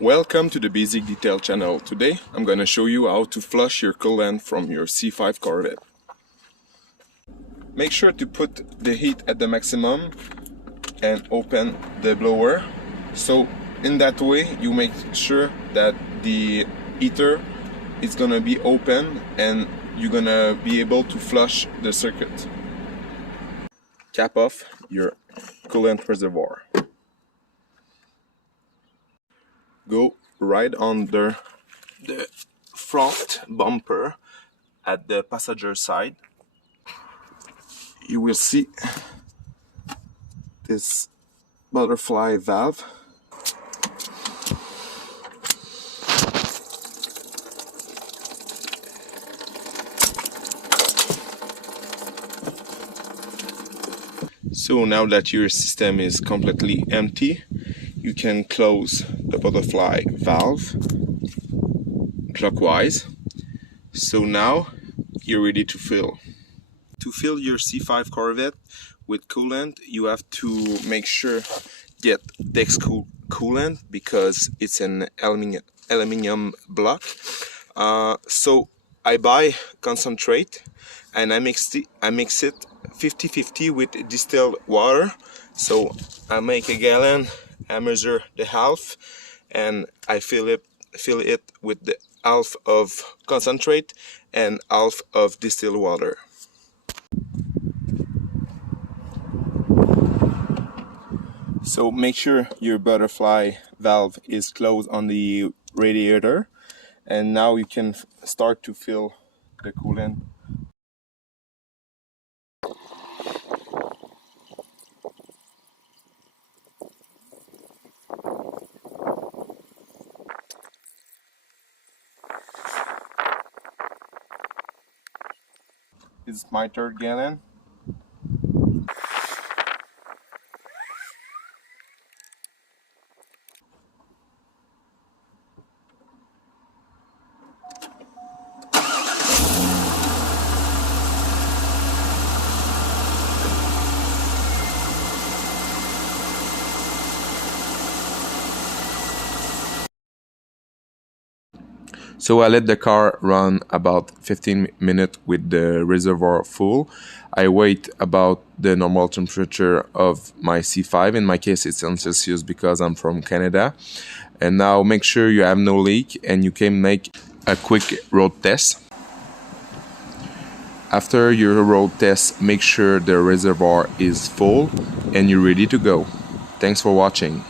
Welcome to the Basic Detail channel. Today I'm going to show you how to flush your coolant from your C5 Corvette. Make sure to put the heat at the maximum and open the blower. So in that way you make sure that the heater is going to be open and you're going to be able to flush the circuit. Cap off your coolant reservoir. Go right under the front bumper at the passenger side. You will see this butterfly valve. So now that your system is completely empty, you can close the butterfly valve clockwise. So now you're ready to fill. To fill your C5 Corvette with coolant, you have to make sure get Dex coolant because it's an aluminum block. So I buy concentrate and I mix it 50-50 with distilled water. So I make a gallon, I measure the half, and I fill it with the half of concentrate and half of distilled water. So make sure your butterfly valve is closed on the radiator, and now you can start to fill the coolant. It's my third gallon. So I let the car run about 15 minutes with the reservoir full. I wait about the normal temperature of my C5. In my case it's in Celsius because I'm from Canada. And now make sure you have no leak and you can make a quick road test. After your road test, make sure the reservoir is full and you're ready to go. Thanks for watching.